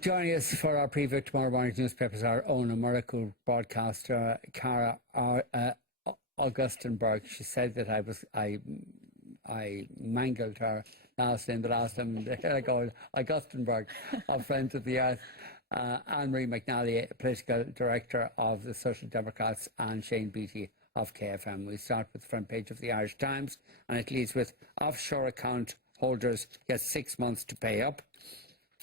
Joining us for our preview of tomorrow morning's newspapers, our own American broadcaster, Cara Augustenborg. She said that I mangled her last name the last time. Here I go, Augustenborg, of Friends of the Earth. Anne-Marie McNally, political director of the Social Democrats, and Shane Beattie of KFM. We start with the front page of the Irish Times, and it leads with offshore account holders get 6 months to pay up.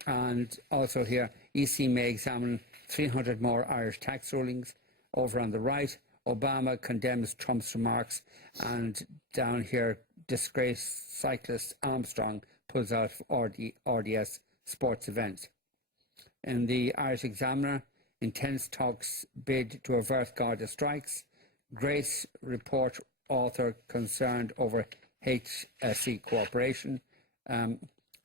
And also here, EC may examine 300 more Irish tax rulings. Over on the right, Obama condemns Trump's remarks. And down here, disgraced cyclist Armstrong pulls out of RDS sports event. In the Irish Examiner, intense talks bid to avert Garda strikes. Grace report author concerned over HSE cooperation.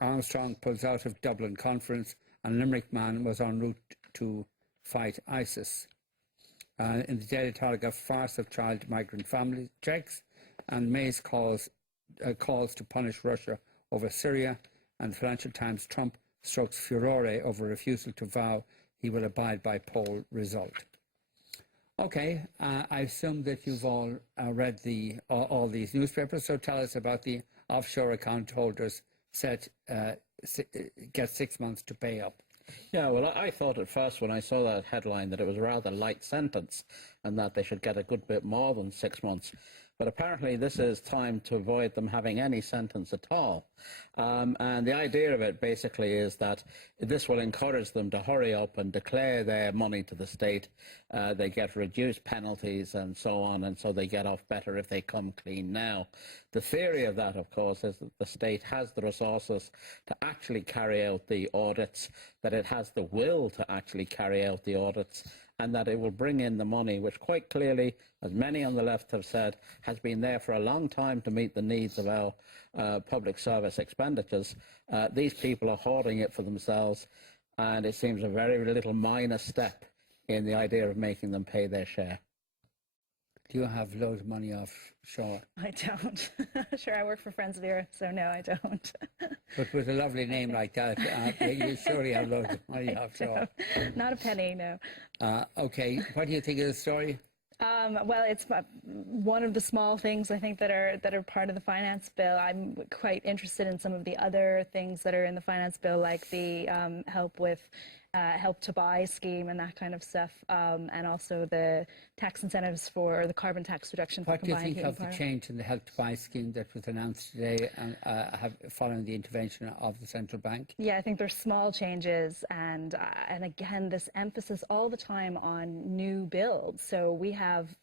Armstrong pulls out of Dublin conference, and Limerick man was en route to fight ISIS. In the Daily Telegraph, farce of child migrant family checks, and May's calls to punish Russia over Syria, and the Financial Times, Trump strokes furore over refusal to vow he will abide by poll result. Okay, I assume that you've all read all these newspapers, so tell us about the offshore account holders get 6 months to pay up. Yeah, well, I thought at first when I saw that headline that it was a rather light sentence and that they should get a good bit more than 6 months. But apparently this is time to avoid them having any sentence at all. And the idea of it basically is that this will encourage them to hurry up and declare their money to the state. They get reduced penalties and so on, and so they get off better if they come clean now. The theory of that, of course, is that the state has the resources to actually carry out the audits, that it has the will to actually carry out the audits, and that it will bring in the money, which quite clearly, as many on the left have said, has been there for a long time to meet the needs of our public service expenditures. These people are hoarding it for themselves, and it seems a very little minor step in the idea of making them pay their share. Do you have loads of money offshore? I don't. Sure, I work for Friends of the Earth, so no, I don't. But with a lovely name like that, you surely have loads of money offshore. Not a penny, no. Okay, what do you think of the story? Well, it's one of the small things I think that are part of the finance bill. I'm quite interested in some of the other things that are in the finance bill, like the help to buy scheme and that kind of stuff, and also the tax incentives for the carbon tax reduction. What do you think of the change in the help to buy scheme that was announced today, following the intervention of the central bank? Yeah, I think there's small changes, and again, this emphasis all the time on new builds. So we have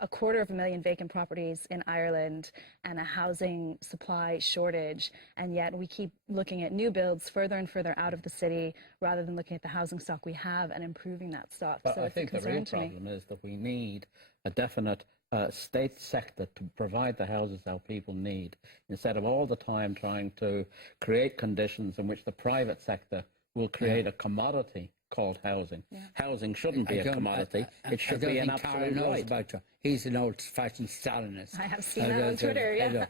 250,000 vacant properties in Ireland and a housing supply shortage, and yet we keep looking at new builds further and further out of the city rather than looking at the housing stock we have and improving that stock. But so I think the real problem is that we need a definite state sector to provide the houses our people need, instead of all the time trying to create conditions in which the private sector will create a commodity called housing. Yeah. Housing shouldn't be a commodity. It should be an absolute right. About you. He's an old-fashioned Stalinist. I have seen that on Twitter, yeah.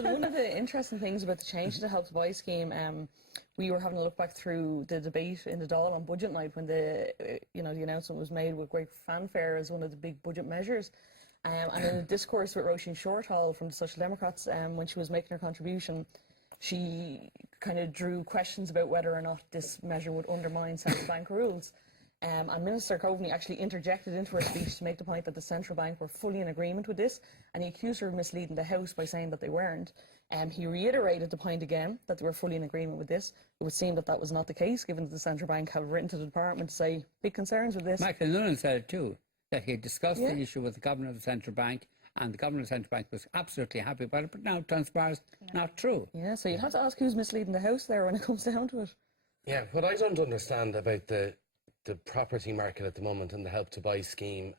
One of the interesting things about the change to the Help to Buy scheme, we were having a look back through the debate in the Dáil on budget night when the announcement was made with great fanfare as one of the big budget measures. And in a discourse with Roisin Shortall from the Social Democrats, when she was making her contribution, she kind of drew questions about whether or not this measure would undermine central bank rules. And Minister Coveney actually interjected into her speech to make the point that the central bank were fully in agreement with this, and he accused her of misleading the House by saying that they weren't. He reiterated the point again that they were fully in agreement with this. It would seem that that was not the case, given that the central bank have written to the department to say big concerns with this. Michael Noonan said it too, that he had discussed the issue with the governor of the central bank, and the governor of the central bank was absolutely happy about it, but now it transpires not true. Yeah, so you'd have to ask who's misleading the House there when it comes down to it. Yeah, what I don't understand about the property market at the moment and the Help to Buy scheme,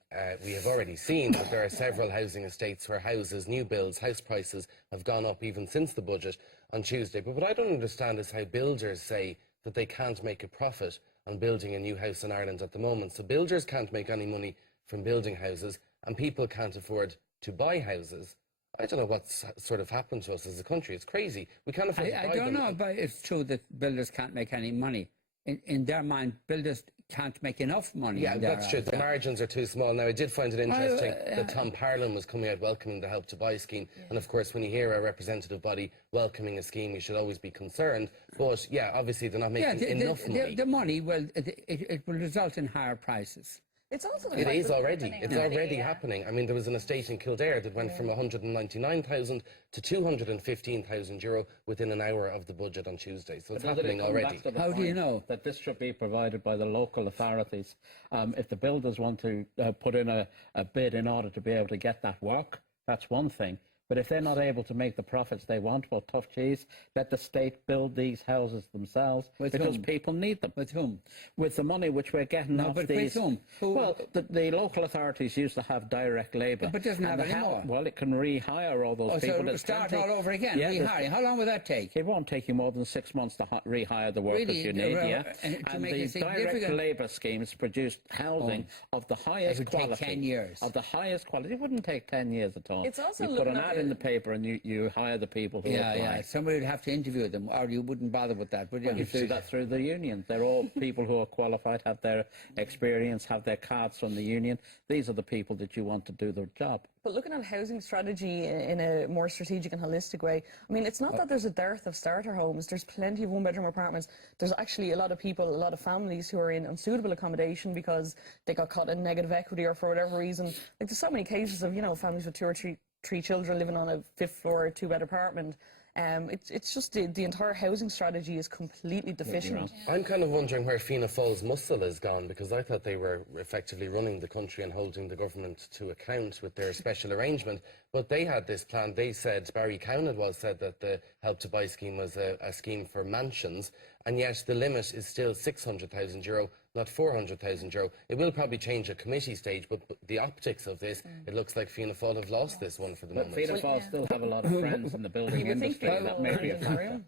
we have already seen that there are several housing estates where houses, new builds, house prices have gone up even since the budget on Tuesday. But what I don't understand is how builders say that they can't make a profit on building a new house in Ireland at the moment. So builders can't make any money from building houses, and people can't afford to buy houses. I don't know what's sort of happened to us as a country. It's crazy. We can't afford to buy them. I don't know, but it's true that builders can't make any money in their mind, builders can't make enough money. Yeah, in their that's true. The house. margins are too small. Now, I did find it interesting that Tom Parlin was coming out welcoming the Help to Buy scheme. And of course, when you hear a representative body welcoming a scheme, you should always be concerned. But yeah, obviously they're not making enough money. The money will it will result in higher prices. It's also It is already. It's already, already yeah. happening. I mean, there was an estate in Kildare that went from 199,000 to 215,000 euro within an hour of the budget on Tuesday. So it's But doesn't it happening come already. back to the How do you point know? that this should be provided by the local authorities? If the builders want to put in a bid in order to be able to get that work, that's one thing. But if they're not able to make the profits they want, well, tough cheese, let the state build these houses themselves because whom? people need them. With whom? With the money which we're getting off but these. with whom? Well, the local authorities used to have direct labour. But doesn't have And anymore. Well, it can rehire all those people. So There's start 20 all over again. Yeah, Rehiring. How long will that take? it won't take you more than 6 months to rehire the workers Really? you need, yeah. To And make the a direct significant- labour schemes produce housing of the highest would take quality. 10 years. Of the highest quality. It wouldn't take 10 years at all. It's also you put an looking at ad in the paper and you hire the people who Yeah, apply. yeah. Somebody would have to interview them, or you wouldn't bother with that, would you? You do that through the union. They're all people who are qualified, have their experience, have their cards from the union. These are the people that you want to do the job. But looking at housing strategy in a more strategic and holistic way, I mean, it's not that there's a dearth of starter homes. There's plenty of one-bedroom apartments. There's actually a lot of people, a lot of families who are in unsuitable accommodation because they got caught in negative equity or for whatever reason. Like, there's so many cases of, families with two or three children living on a fifth-floor, two-bed apartment. It's just the entire housing strategy is completely deficient. I'm kind of wondering where Fianna Fáil's muscle is gone, because I thought they were effectively running the country and holding the government to account with their special arrangement. But they had this plan. They said, Barry Cowan said that the Help to Buy scheme was a scheme for mansions, and yet the limit is still 600,000 euro, not 400,000 euro. It will probably change at committee stage, but the optics of this, it looks like Fianna Fáil have lost this one for the But moment. Fianna Fáil still have a lot of friends in the building You would think industry. That may be a factor.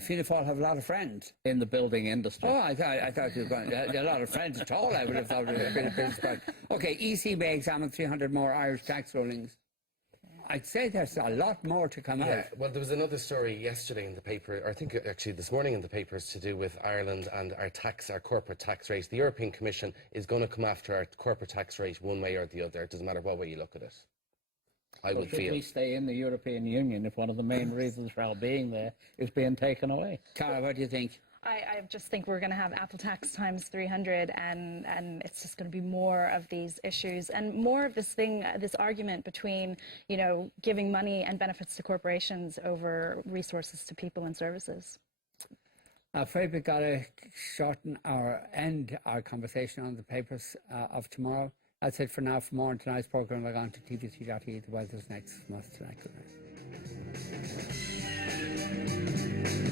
Fianna Fáil have a lot of friends. In the building industry. Oh, I thought you were going a lot of friends at all. I would have thought it was a bit of Okay, EC may examine 300 more Irish tax rulings. I'd say there's a lot more to come Yeah, out. well, there was another story yesterday in the paper, or I think actually this morning in the papers, to do with Ireland and our corporate tax rate. The European Commission is going to come after our corporate tax rate one way or the other. It doesn't matter what way you look at it. I would Should feel. we stay in the European Union if one of the main reasons for our being there is being taken away? Cara, what do you think? I just think we're going to have Apple tax times 300, and it's just going to be more of these issues and more of this argument between, giving money and benefits to corporations over resources to people and services. I'm afraid we've got to end our conversation on the papers of tomorrow. That's it for now. For more on tonight's programme, log on to tv3.ie. The weather's next from us tonight. Good night.